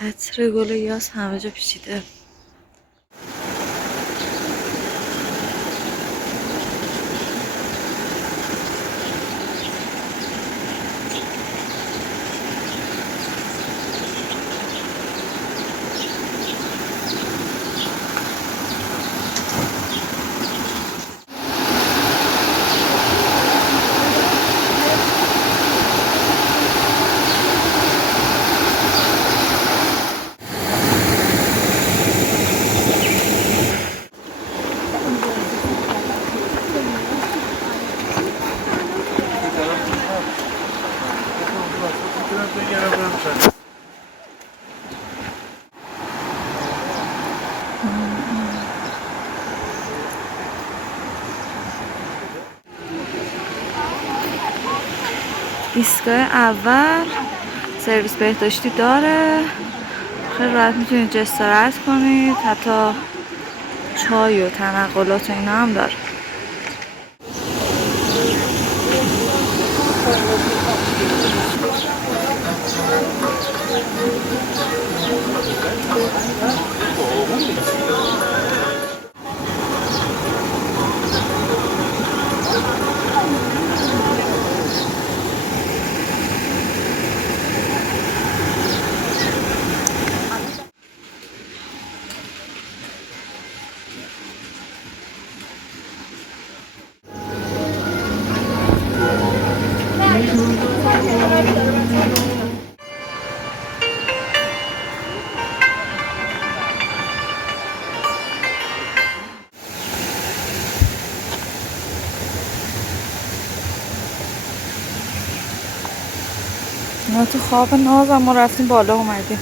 عطر گل یاس همه جا پیچیده. ایستگاه اول سرویس بهداشتی داره، خیلی راحت میتونید استراحت کنید، حتی چای و تنقلات و اینا هم داره. ما تو خواب ناز ما رفتیم بالا اومدیم.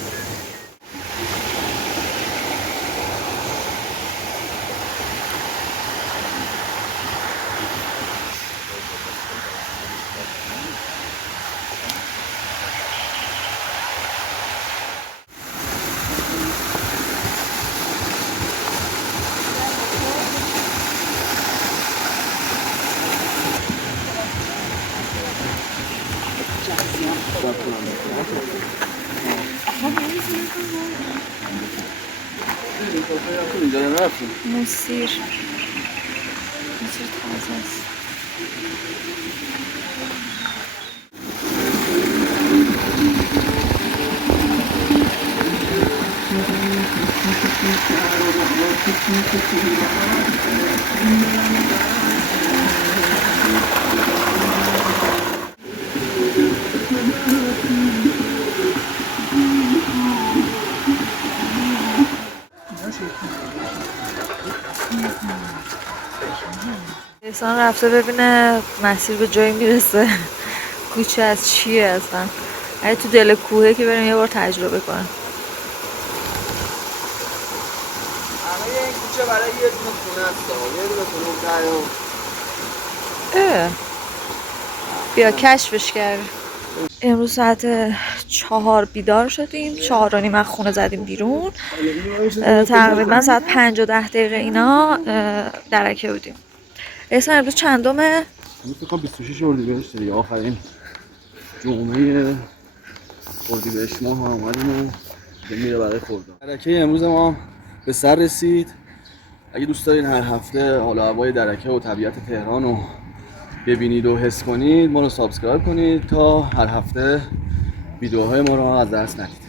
موسیر تازه است. احسان رفته ببینه مسیر به جایی میرسه کوچه از چیه اصلا. اگه تو دل کوهه که بریم یه بار تجربه کنیم. همه این کوچه برای یه دونه خونه هست، یه دونه خونه اون بیا کشفش کردیم. امروز ساعت 4 بیدار شدیم، 4 و نیم از خونه زدیم بیرون. تقریبا ساعت 5 و 10 دقیقه اینا درکه بودیم. احسان امروز چندمه؟ امروز فکر کنم 26 اردیبهشت دیگه، آخرین جمعه اردیبهشت ماه ما اومدیم و میره برای خرداد. درکه امروز ما به سر رسید. اگه دوست دارین هر هفته حال و هوای درکه و طبیعت تهران رو ببینید و حس کنید، ما رو سابسکرایب کنید تا هر هفته ویدیوهای ما رو از دست ندید.